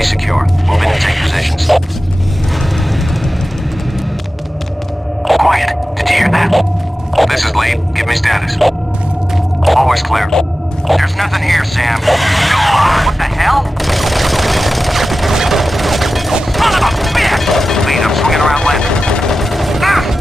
Entry secure. Move in and take positions. Quiet. Did you hear that? This is Lee. Give me status. Always clear. There's nothing here, Sam. What the hell? Son of a bitch! Lead, I'm swinging around left. No!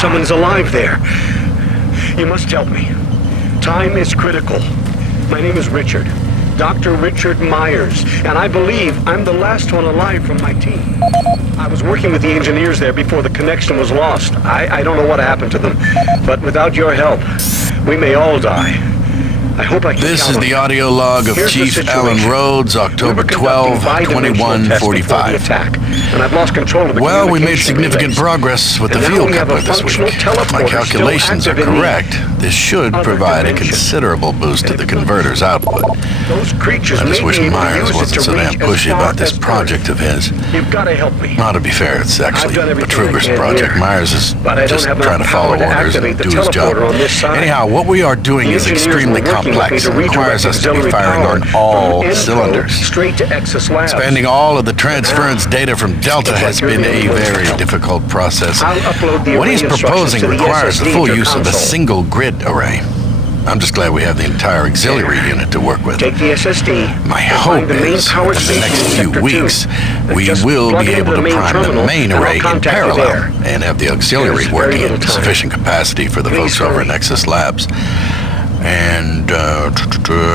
someone's alive there. You must help me. Time is critical. My name is Richard. Dr. Richard Myers, and I believe I'm the last one alive from my team. I was working with the engineers there before the connection was lost. I don't know what happened to them, but without your help, we may all die. I hope I can This count is on the you. audio log of Here's the Chief situation. Alan Rhodes, October We were conducting 12, bi-dimensional testing for the 2145. attack, and I've lost control of the Well, we made communication significant relays. progress with the And now fuel we have a coupler this week. functional If my teleporter calculations still are active in the correct, this should other provide a dimension. considerable boost to the converter's output. Those creatures I may just wish be able to Myers use it wasn't to so damn reach as pushy far about this as project of his. You've got to help me. Now, to be fair, it's actually I've done everything I Betruger's can project. here, Myers is but I don't just have trying to enough follow power to orders and activate the do his job. teleporter on this side. Anyhow, what we are doing The is engineers extremely were working with me complex to and requires redirect us to be auxiliary firing power on from all EnPro cylinders. straight to Exus Labs. Expanding all of the transference data from Delta Looks like has you're been the a only one to very help. difficult process. I'll upload the What array he's instructions proposing to the requires the SSD full to use of a console. single grid array. I'm just glad we have the entire auxiliary unit to work with. Take the SSD. My and hope find the main is power within the station next in few Sector 2. weeks, And we just will plug be it into able the to main prime terminal, the main and I'll array in contact you parallel there. and have the auxiliary There's very working little in time. sufficient capacity for the Please folks over hurry. at Nexus Labs. And I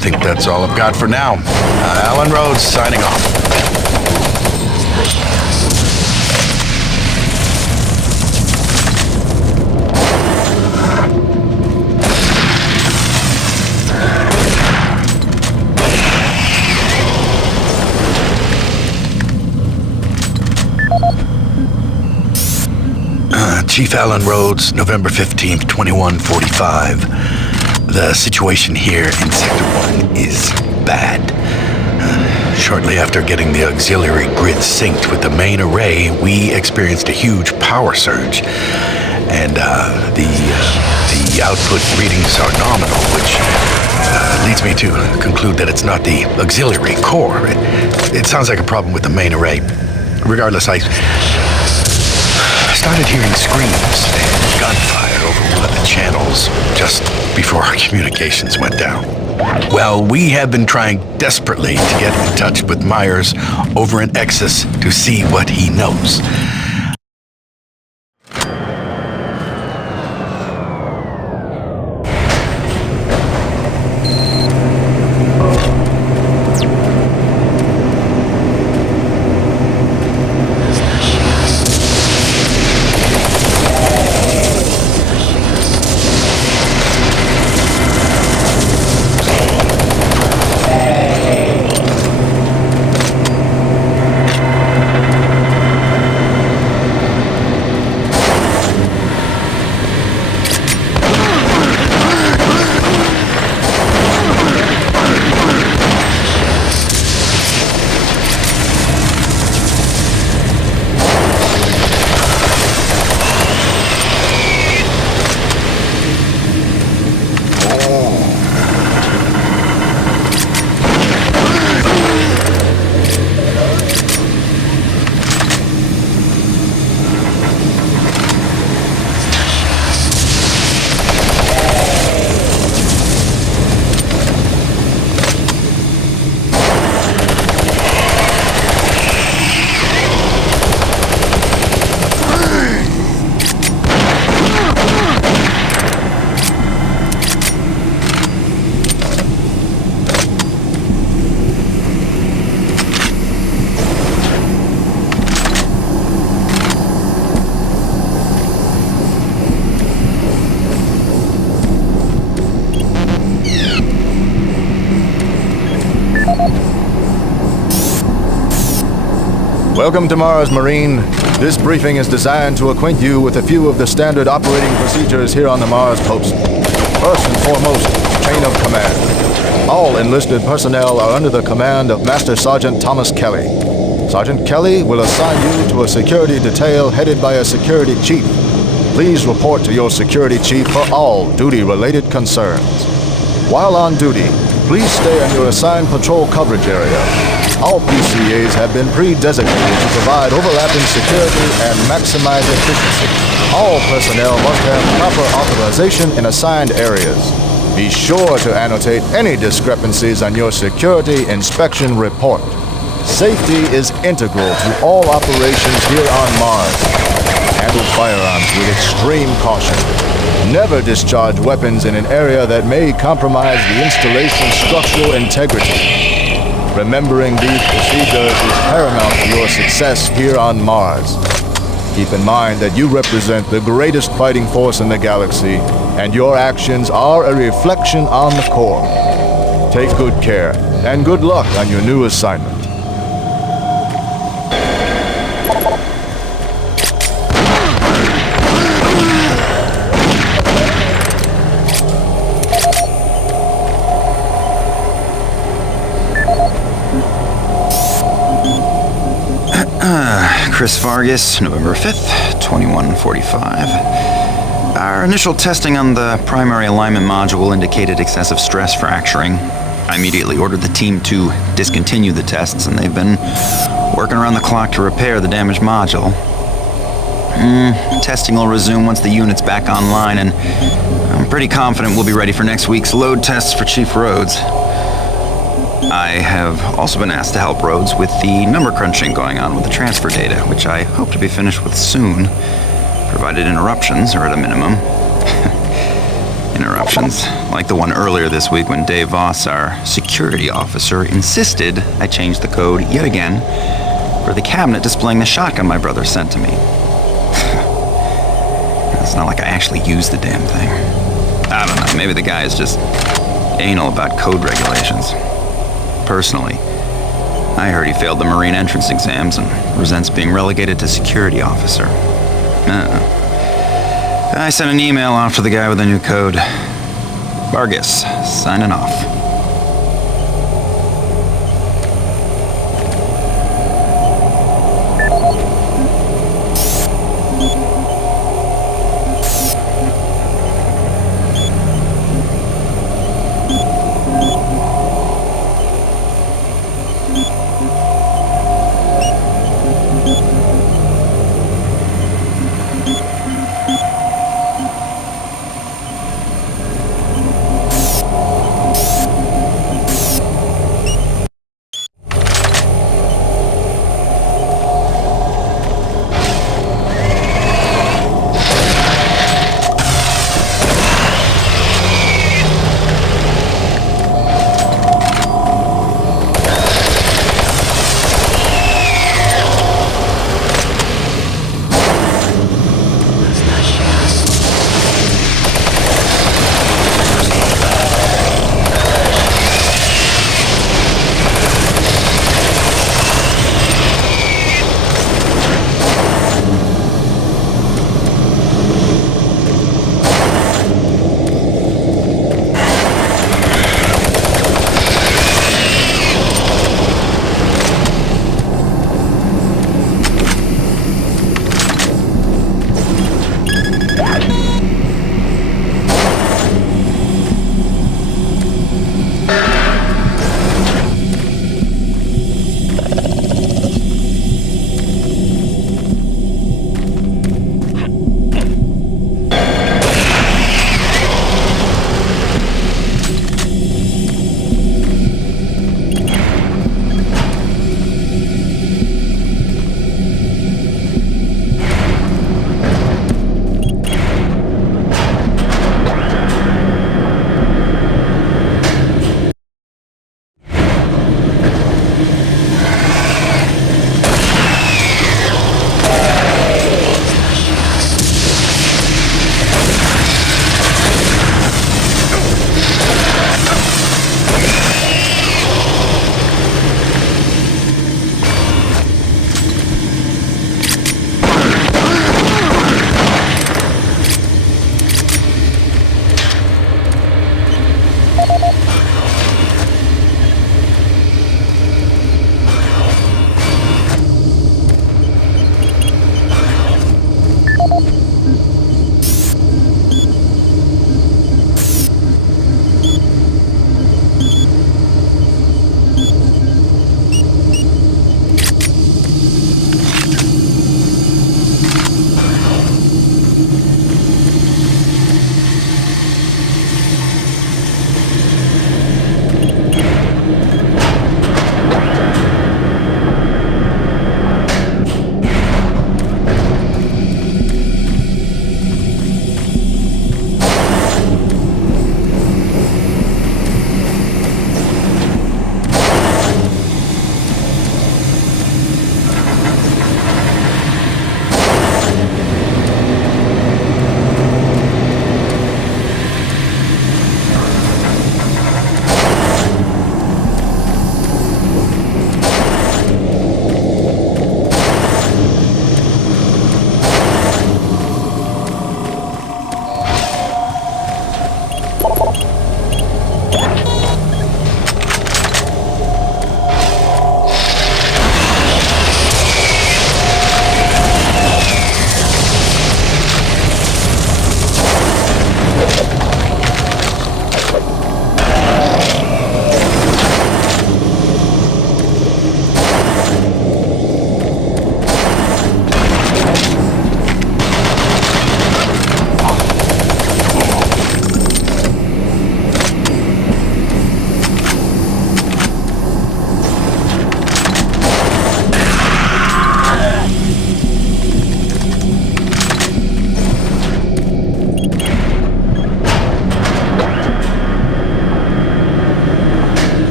think that's all I've got for now. Alan Rhodes signing off. Chief Alan Rhodes, November 15th, 2145. The situation here in Sector 1 is bad. Shortly after getting the auxiliary grid synced with the main array, we experienced a huge power surge. And the output readings are nominal, which leads me to conclude that it's not the auxiliary core. It sounds like a problem with the main array. Regardless, I started hearing screams and gunfire over one of the channels just before our communications went down. Well, we have been trying desperately to get in touch with Myers over in Exus to see what he knows. Welcome to Mars, Marine. This briefing is designed to acquaint you with a few of the standard operating procedures here on the Mars post. First and foremost, chain of command. All enlisted personnel are under the command of Master Sergeant Thomas Kelly. Sergeant Kelly will assign you to a security detail headed by a security chief. Please report to your security chief for all duty-related concerns. While on duty, please stay in your assigned patrol coverage area. All PCAs have been pre-designated to provide overlapping security and maximize efficiency. All personnel must have proper authorization in assigned areas. Be sure to annotate any discrepancies on your security inspection report. Safety is integral to all operations here on Mars. Handle firearms with extreme caution. Never discharge weapons in an area that may compromise the installation's structural integrity. Remembering these procedures is paramount to your success here on Mars. Keep in mind that you represent the greatest fighting force in the galaxy, and your actions are a reflection on the Corps. Take good care, and good luck on your new assignment. Chris Vargas, November 5th, 2145. Our initial testing on the primary alignment module indicated excessive stress fracturing. I immediately ordered the team to discontinue the tests, and they've been working around the clock to repair the damaged module. Testing will resume once the unit's back online, and I'm pretty confident we'll be ready for next week's load tests for Chief Rhodes. I have also been asked to help Rhodes with the number crunching going on with the transfer data, which I hope to be finished with soon, provided interruptions are at a minimum. Interruptions, like the one earlier this week when Dave Voss, our security officer, insisted I change the code yet again for the cabinet displaying the shotgun my brother sent to me. It's not like I actually used the damn thing. I don't know, maybe the guy is just anal about code regulations. Personally, I heard he failed the Marine entrance exams and resents being relegated to security officer. I sent an email off to the guy with the new code. Vargas, signing off.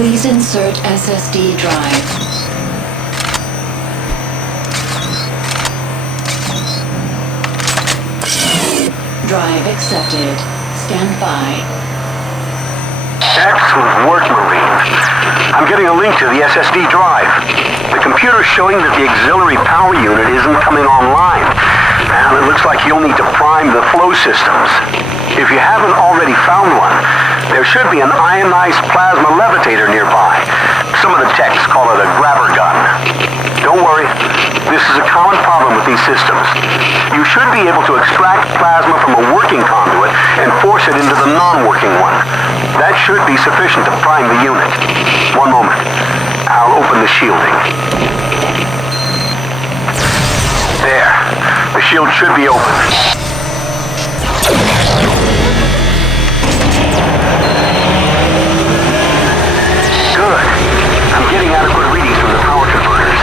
Please insert SSD drive. Drive accepted. Stand by. Excellent work, Marine. I'm getting a link to the SSD drive. The computer's showing that the auxiliary power unit isn't coming online. And it looks like you'll need to prime the flow systems. If you haven't already found one, there should be an ionized plasma levitator nearby. Some of the techs call it a grabber gun. Don't worry, this is a common problem with these systems. You should be able to extract plasma from a working conduit and force it into the non-working one. That should be sufficient to prime the unit. One moment. I'll open the shielding. There. The shield should be open. Good. I'm getting adequate readings from the power converters.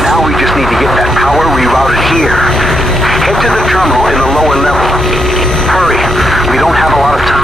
Now we just need to get that power rerouted here. Head to the terminal in the lower level. Hurry. We don't have a lot of time.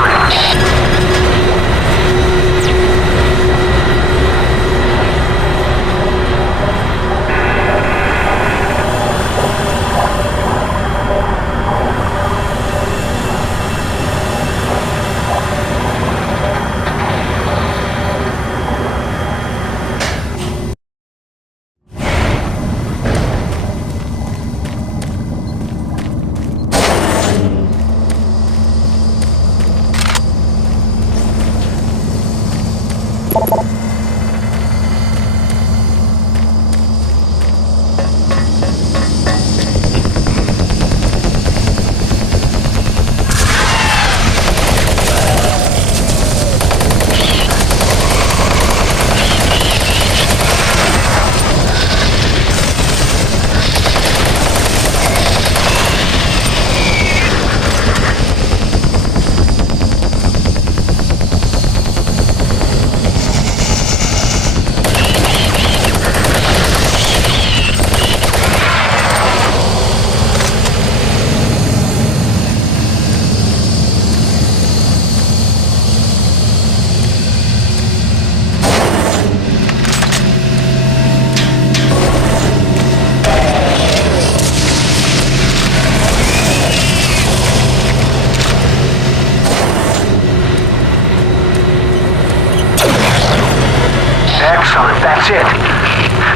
That's it.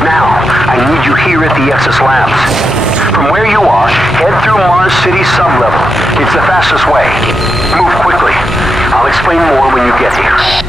Now, I need you here at the Exus Labs. From where you are, head through Mars City sublevel. It's the fastest way. Move quickly. I'll explain more when you get here.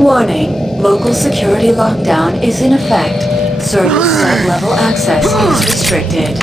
Warning. Local security lockdown is in effect. Certain sub-level access is restricted.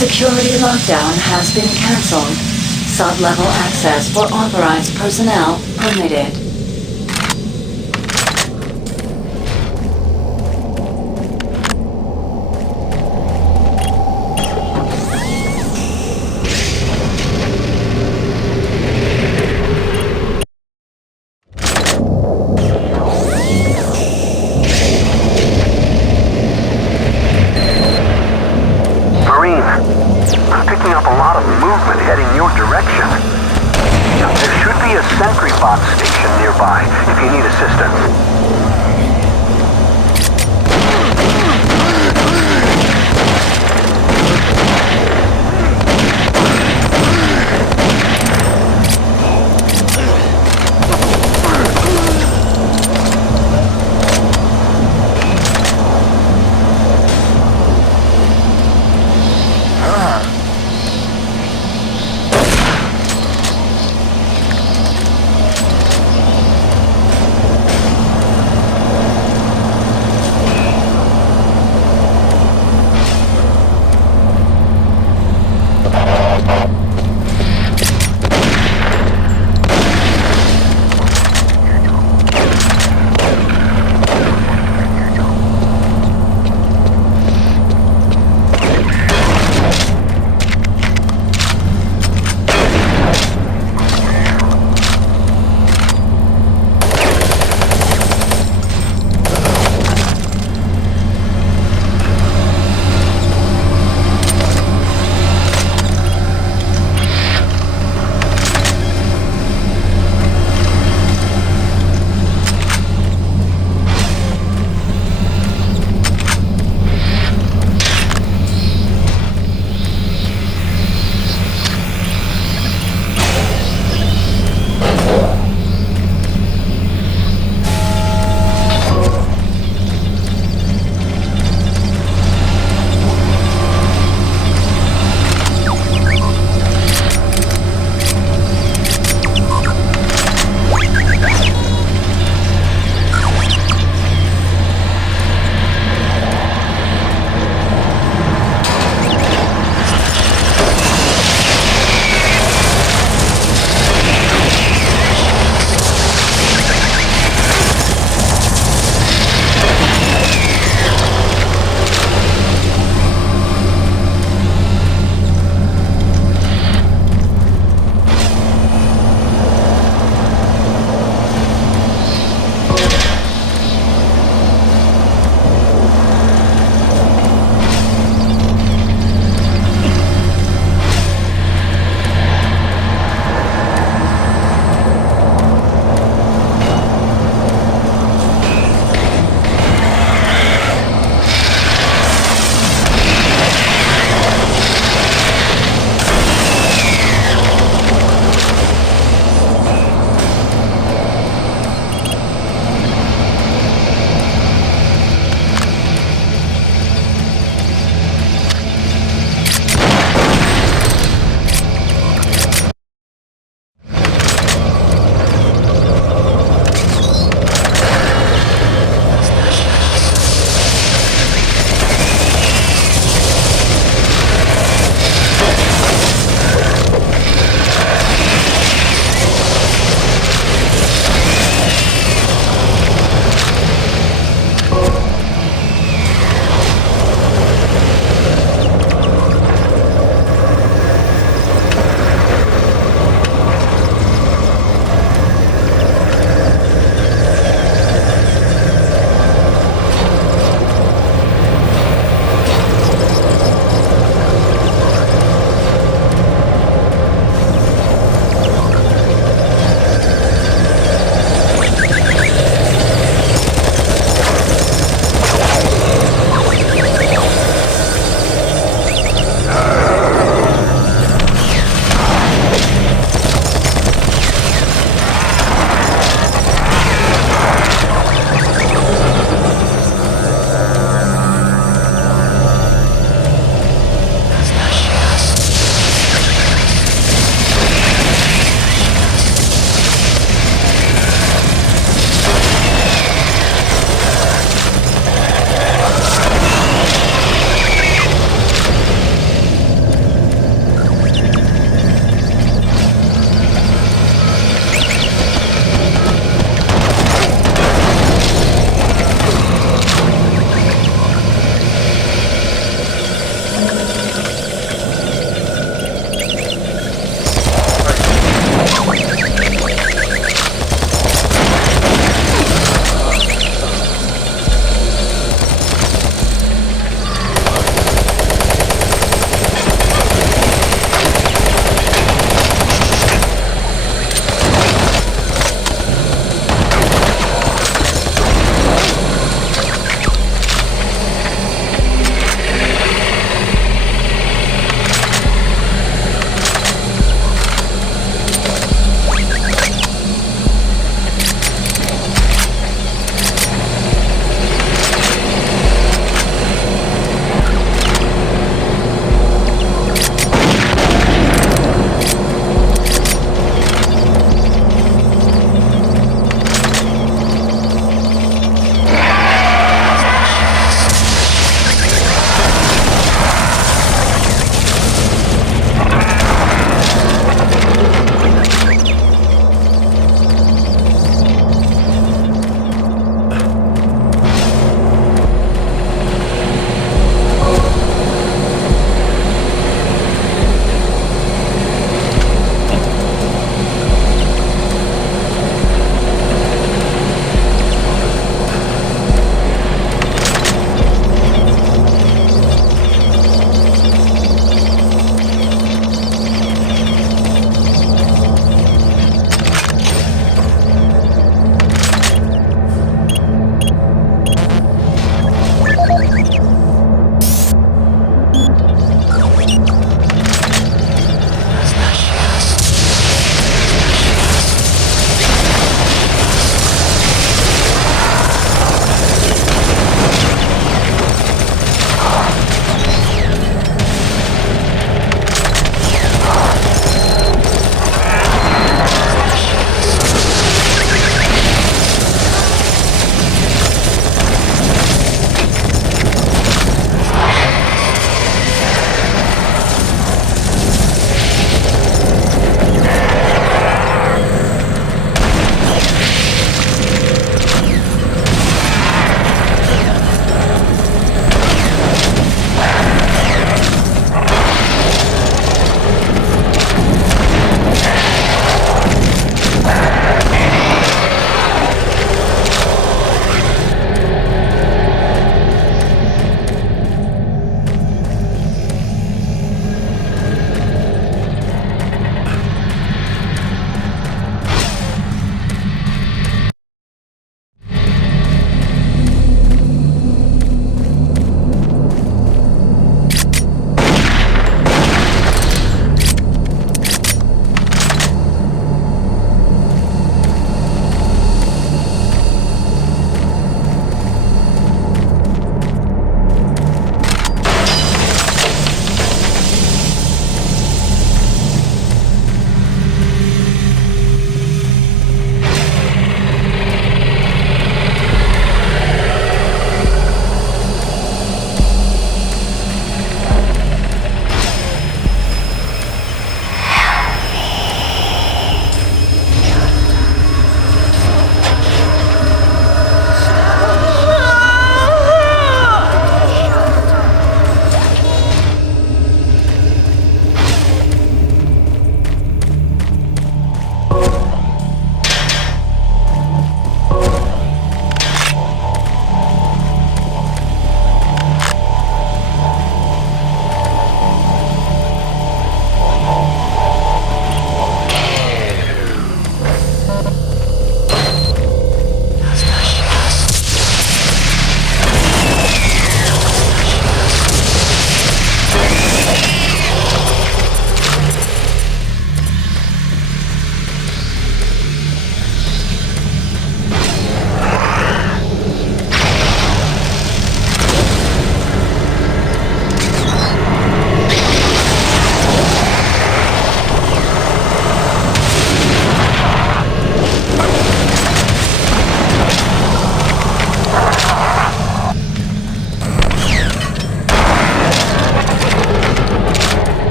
Security lockdown has been cancelled. Sub-level access for authorized personnel permitted. Marine, I'm picking up a lot of movement heading your direction. There should be a sentry box station nearby if you need assistance.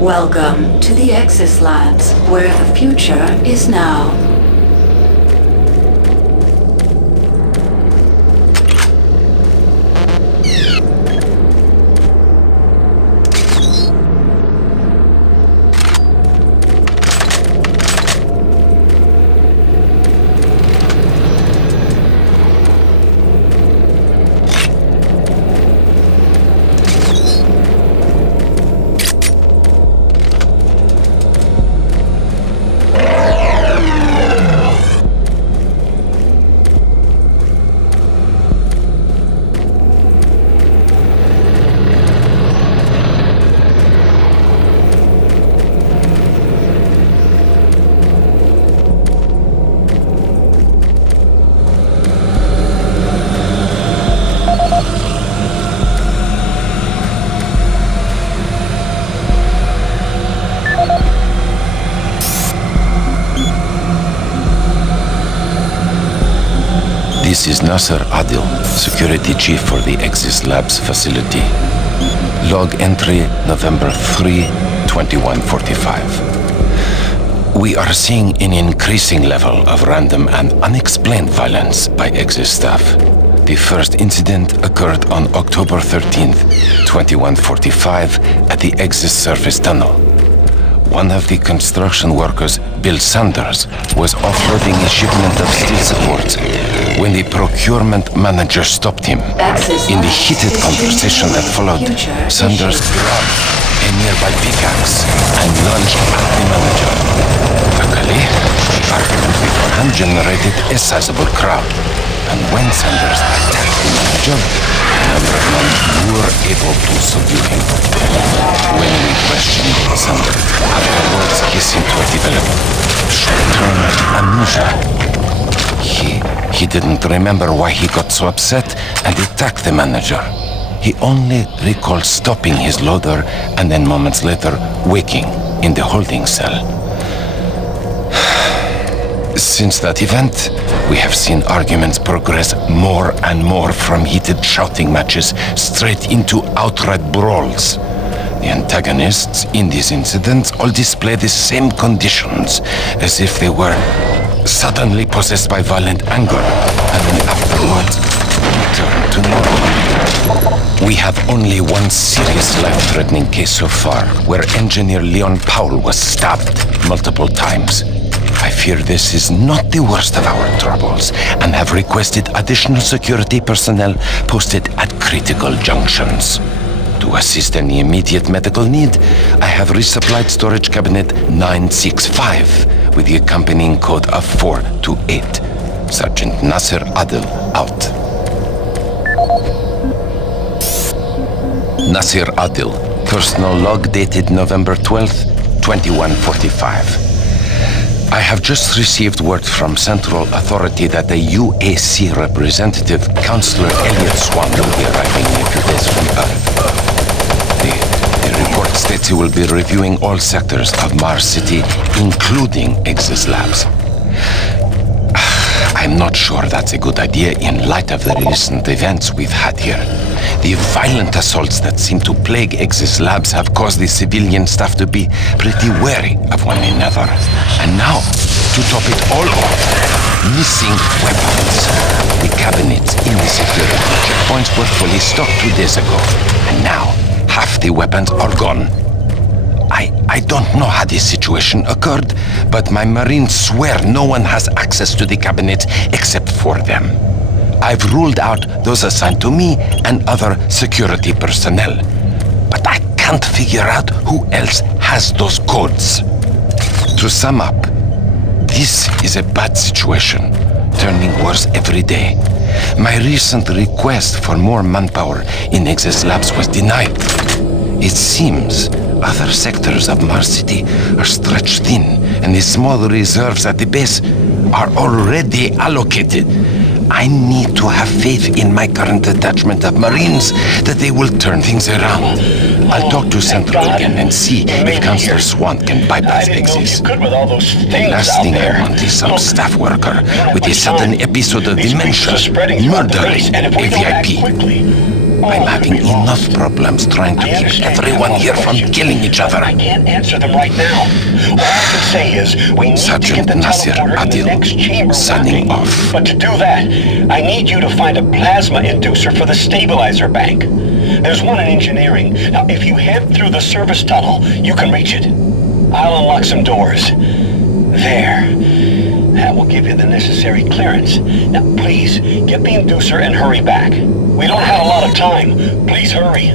Welcome to the Exis Labs, where the future is now. This is Nasser Adil, Security Chief for the Exis Labs facility. Log entry November 3, 2145. We are seeing an increasing level of random and unexplained violence by Exis staff. The first incident occurred on October 13th, 2145 at the Exis surface tunnel. One of the construction workers, Bill Sanders, was offloading a shipment of steel supports when the procurement manager stopped him. In the heated conversation that followed, Sanders grabbed a nearby pickaxe and lunged at the manager. Luckily, the argument beforehand generated a sizable crowd, and when Sanders attacked the manager, a number of men were able to subdue him. When we questioned Sanders, afterwards he seemed to have developed short-term amnesia. He didn't remember why he got so upset and attacked the manager. He only recalled stopping his loader and then moments later waking in the holding cell. Since that event, we have seen arguments progress more and more from heated shouting matches straight into outright brawls. The antagonists in these incidents all display the same conditions, as if they were suddenly possessed by violent anger, and then afterwards return to normal. We have only one serious life-threatening case so far, where engineer Leon Powell was stabbed multiple times. I fear this is not the worst of our troubles, and have requested additional security personnel posted at critical junctions. To assist any immediate medical need, I have resupplied storage cabinet 965 with the accompanying code of 428. Sergeant Nasser Adil, out. Nasser Adil, personal log dated November 12th, 2145. I have just received word from Central Authority that the UAC representative, Councillor Elliot Swan, will be arriving in a few days from Earth. The report states he will be reviewing all sectors of Mars City, including Exis Labs. I I'm not sure that's a good idea in light of the recent events we've had here. The violent assaults that seem to plague Exis Labs have caused the civilian staff to be pretty wary of one another. And now, to top it all off, missing weapons. The cabinets in the security checkpoints were fully stocked 2 days ago, and now half the weapons are gone. I don't know how this situation occurred, but my Marines swear no one has access to the cabinets except for them. I've ruled out those assigned to me and other security personnel, but I can't figure out who else has those codes. To sum up, this is a bad situation, turning worse every day. My recent request for more manpower in Exis Labs was denied. It seems other sectors of Mars City are stretched thin, and the small reserves at the base are already allocated. I need to have faith in my current detachment of Marines that they will turn things around. I'll talk to Central again and see if Counselor Swan can bypass Exis. The last thing I want is some staff worker with a sudden episode of dementia murdering a VIP. I'm having enough problems trying to keep everyone here from killing each other. I can't answer them right now. All I can say is we need Sergeant to get the Nasir teleporter in the Adil, next chamber signing working. off. But to do that, I need you to find a plasma inducer for the stabilizer bank. There's one in engineering. Now, if you head through the service tunnel, you can reach it. I'll unlock some doors. There. That will give you the necessary clearance. Now, please, get the inducer and hurry back. We don't have a lot of time. Please hurry.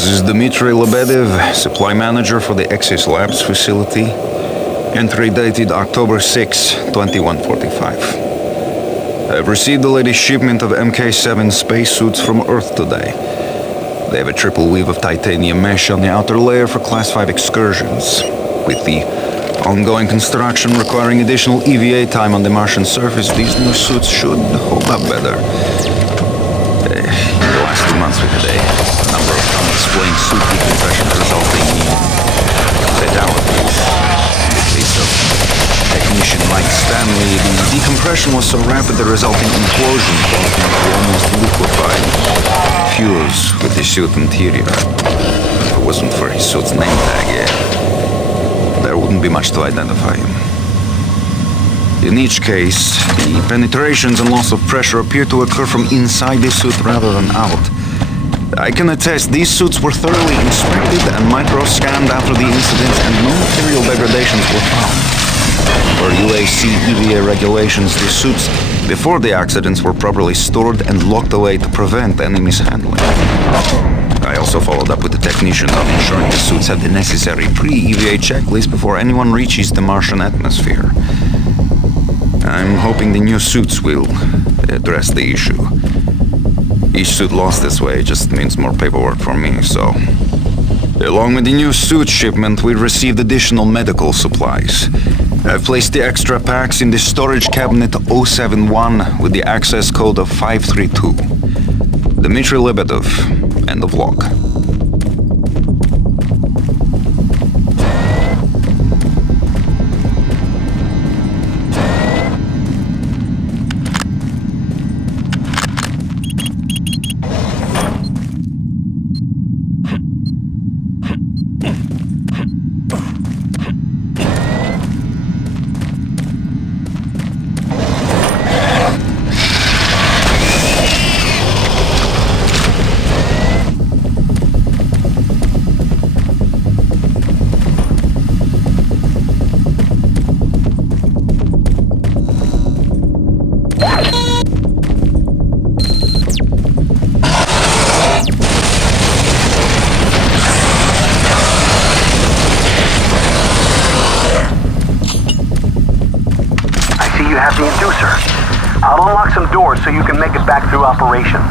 This is Dmitry Lebedev, supply manager for the Exis Labs facility. Entry dated October 6, 2145. I've received the latest shipment of MK7 spacesuits from Earth today. They have a triple weave of titanium mesh on the outer layer for Class 5 excursions. With the ongoing construction requiring additional EVA time on the Martian surface, these new suits should hold up better. In the last 2 months we had a number of unexplained suit decompression resulting in fatalities. In the case of technician Mike Stanley, the decompression was so rapid the resulting implosion caused him to almost liquefy, fuse with the suit interior. If it wasn't for his suit's name tag, there wouldn't be much to identify him. In each case, the penetrations and loss of pressure appear to occur from inside the suit rather than out. I can attest these suits were thoroughly inspected and micro-scanned after the incidents, and no material degradations were found. For UAC EVA regulations, the suits before the accidents were properly stored and locked away to prevent any mishandling. I also followed up with the technician on ensuring the suits had the necessary pre-EVA checklist before anyone reaches the Martian atmosphere. I'm hoping the new suits will address the issue. Each suit lost this way just means more paperwork for me, so... Along with the new suit shipment, we received additional medical supplies. I've placed the extra packs in the storage cabinet 071 with the access code of 532. Dmitry Lebedev, end of log. You have the inducer. I'll unlock some doors so you can make it back through operations.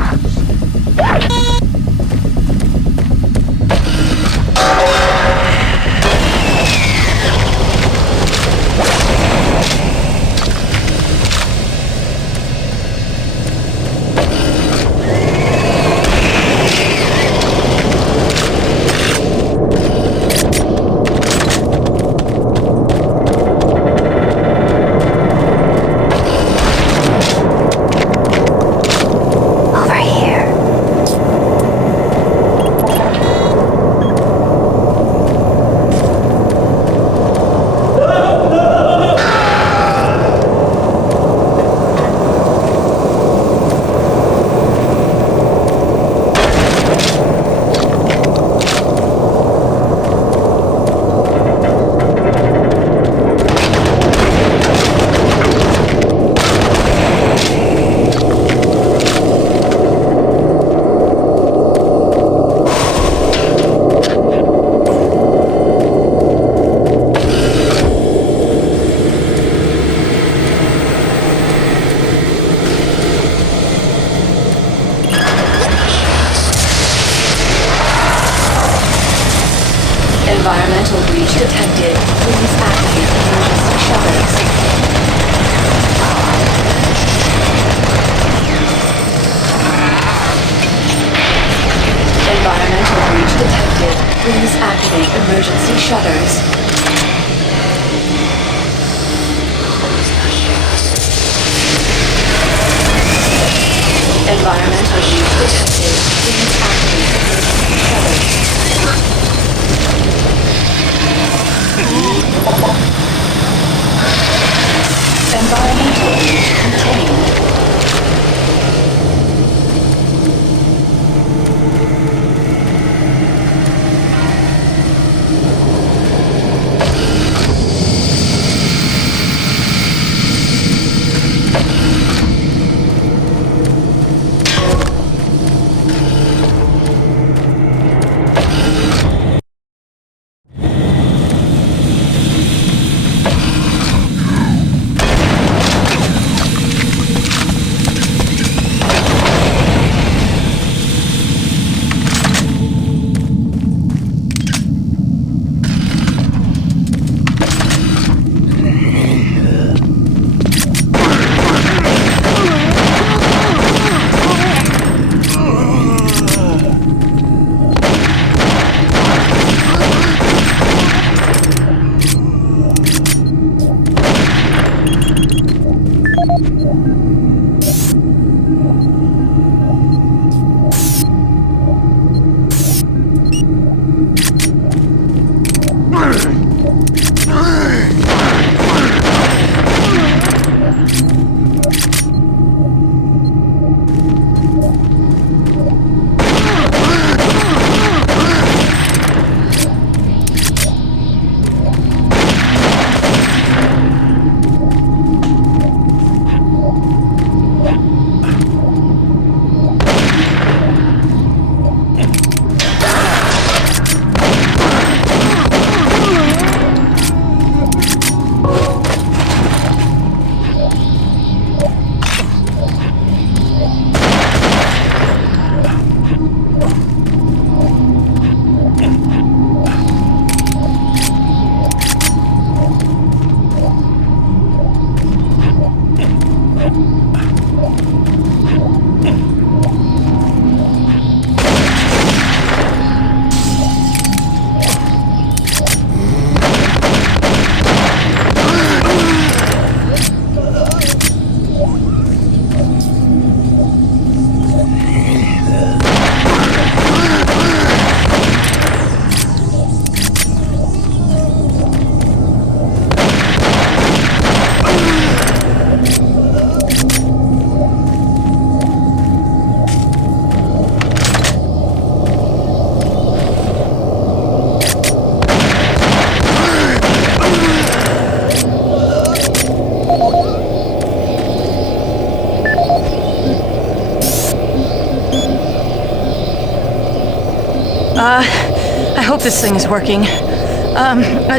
I hope this thing is working.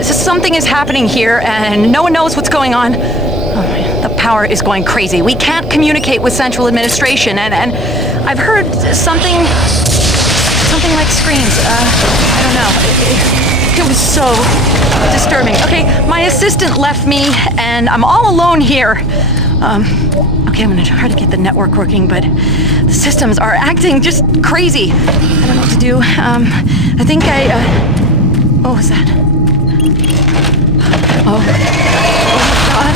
Something is happening here, and no one knows what's going on. Oh, the power is going crazy. We can't communicate with central administration, and I've heard something like screams. I don't know. It was so disturbing. Okay, my assistant left me, and I'm all alone here. Okay, I'm gonna try to get the network working, but the systems are acting just crazy. I don't know what to do. I think what was that? Oh my God.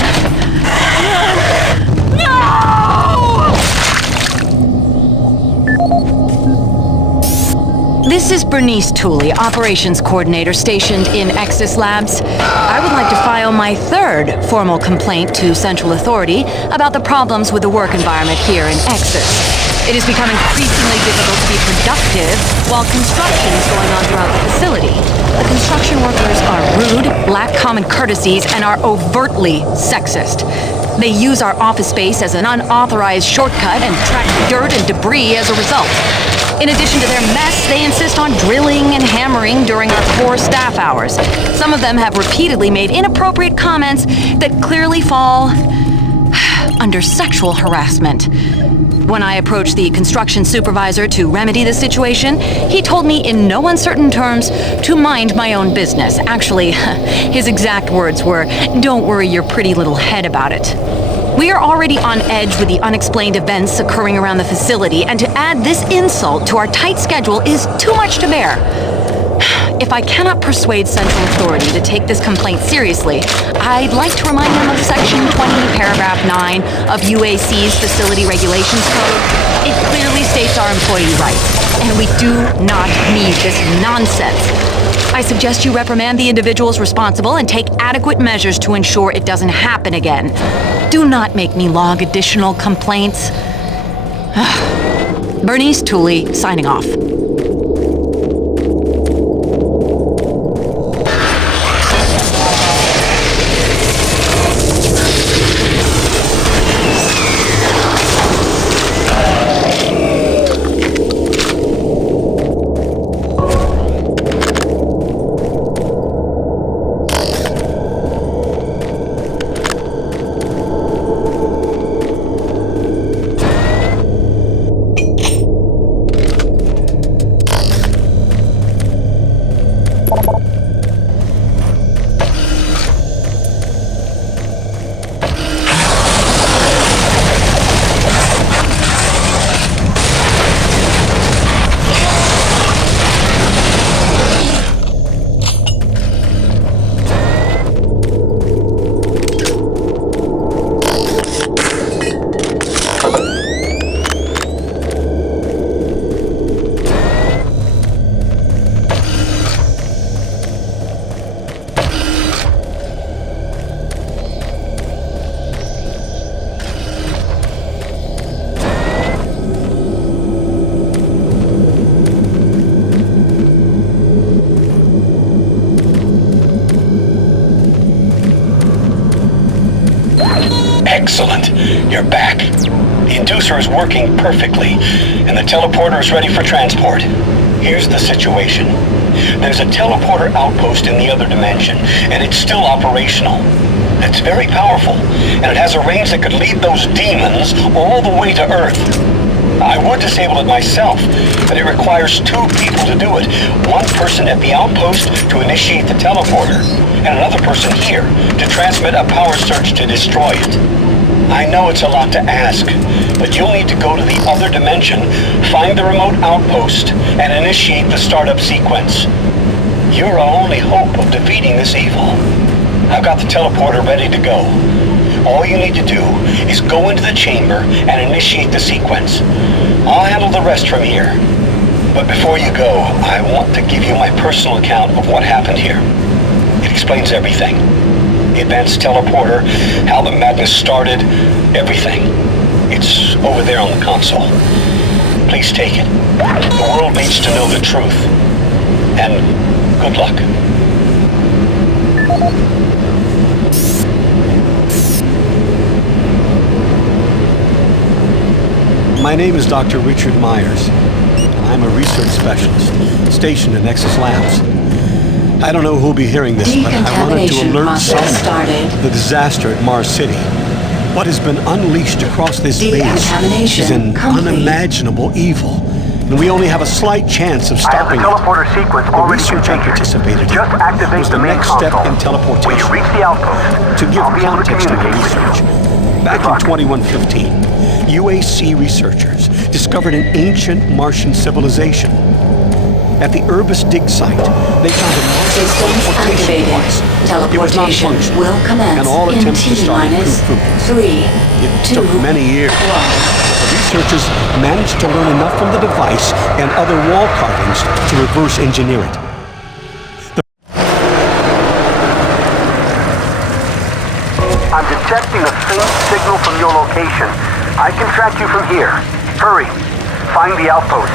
No! This is Bernice Tooley, Operations Coordinator stationed in Exis Labs. I would like to file my third formal complaint to Central Authority about the problems with the work environment here in Exis. It has become increasingly difficult to be productive while construction is going on throughout the facility. The construction workers are rude, lack common courtesies, and are overtly sexist. They use our office space as an unauthorized shortcut and track dirt and debris as a result. In addition to their mess, they insist on drilling and hammering during our core staff hours. Some of them have repeatedly made inappropriate comments that clearly fall under sexual harassment. When I approached the construction supervisor to remedy the situation, he told me in no uncertain terms to mind my own business. Actually, his exact words were, "Don't worry your pretty little head about it." We are already on edge with the unexplained events occurring around the facility, and to add this insult to our tight schedule is too much to bear. If I cannot persuade Central Authority to take this complaint seriously, I'd like to remind them of Section 20, Paragraph 9 of UAC's Facility Regulations Code. It clearly states our employee rights, and we do not need this nonsense. I suggest you reprimand the individuals responsible and take adequate measures to ensure it doesn't happen again. Do not make me log additional complaints. Bernice Tooley, signing off. Excellent. You're back. The inducer is working perfectly, and the teleporter is ready for transport. Here's the situation. There's a teleporter outpost in the other dimension, and it's still operational. It's very powerful, and it has a range that could lead those demons all the way to Earth. I would disable it myself, but it requires 2 people to do it. One person at the outpost to initiate the teleporter, and another person here to transmit a power surge to destroy it. I know it's a lot to ask, but you'll need to go to the other dimension, find the remote outpost, and initiate the startup sequence. You're our only hope of defeating this evil. I've got the teleporter ready to go. All you need to do is go into the chamber and initiate the sequence. I'll handle the rest from here. But before you go, I want to give you my personal account of what happened here. It explains everything. The advanced teleporter, how the madness started, everything. It's over there on the console. Please take it. The world needs to know the truth. And good luck. My name is Dr. Richard Myers. I'm a research specialist stationed in Nexus Labs. I don't know who'll be hearing this, but I wanted to alert someone the disaster at Mars City. What has been unleashed across this base is an unimaginable evil, and we only have a slight chance of stopping it. The research I participated in was the next step in teleportation. To give context to my research, back in 2115, UAC researchers discovered an ancient Martian civilization. At the Urbis dig site, they found a Martian teleportation device. It was not functional, and all attempts to start it proved fruitless. It took many years. The researchers managed to learn enough from the device and other wall carvings to reverse engineer it. I'm detecting a faint signal from your location. I can track you from here. Hurry. Find the outpost.